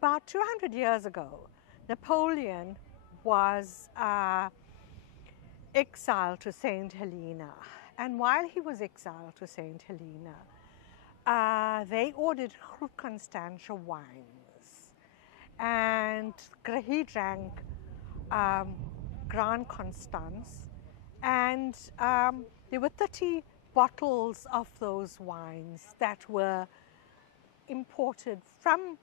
about 200 years ago, Napoleon was exiled to St Helena. And while he was exiled to St Helena, they ordered Groot Constantia wines. And he drank Groot Constans. And there were 30 bottles of those wines that were imported from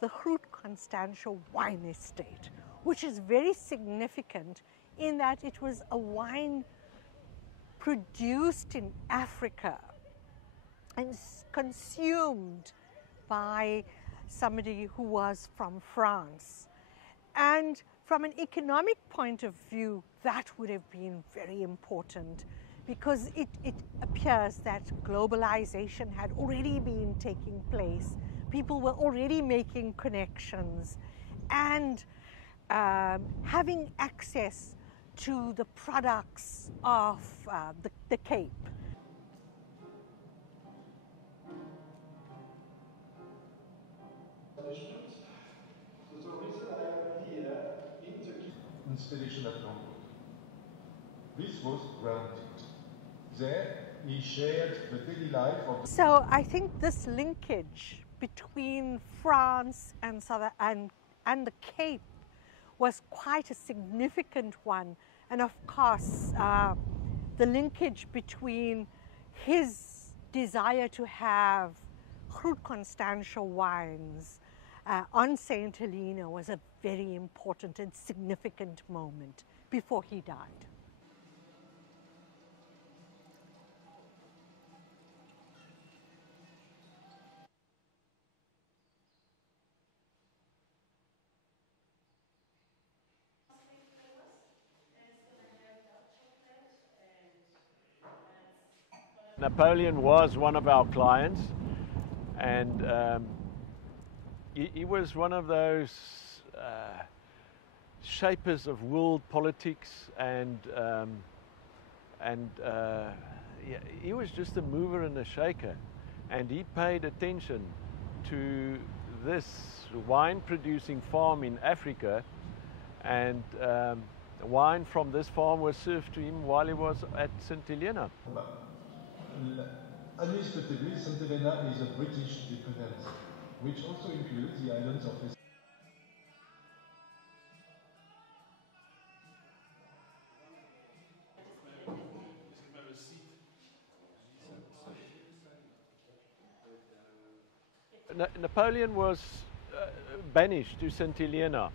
the Groot Constantia wine estate, which is very significant in that it was a wine produced in Africa and consumed by somebody who was from France. And from an economic point of view, that would have been very important, because it appears that globalization had already been taking place. People were already making connections and having access to the products of the Cape. Installation at Longwood. This was granted. There he shared the daily life of... So I think this linkage between France and the Cape was quite a significant one. And of course, the linkage between his desire to have Groot Constantia wines on St Helena was a very important and significant moment before he died. Napoleon was one of our clients, and he was one of those shapers of world politics, and he was just a mover and a shaker, and he paid attention to this wine producing farm in Africa, and wine from this farm was served to him while he was at St Helena. Administratively, St Helena is a British dependency, which also includes the islands of the... Napoleon was banished to St Helena,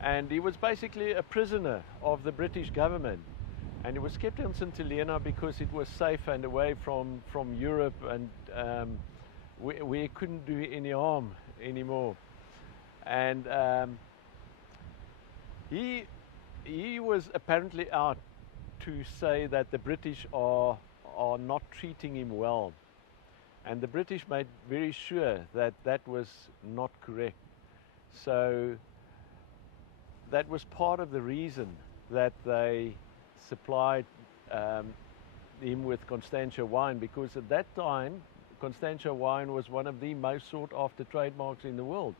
and he was basically a prisoner of the British government. And it was kept in St Helena because it was safe and away from Europe, and we couldn't do any harm anymore. And he was apparently out to say that the British are not treating him well. And the British made very sure that that was not correct. So that was part of the reason that they supplied him with Constantia wine, because at that time Constantia wine was one of the most sought after trademarks in the world.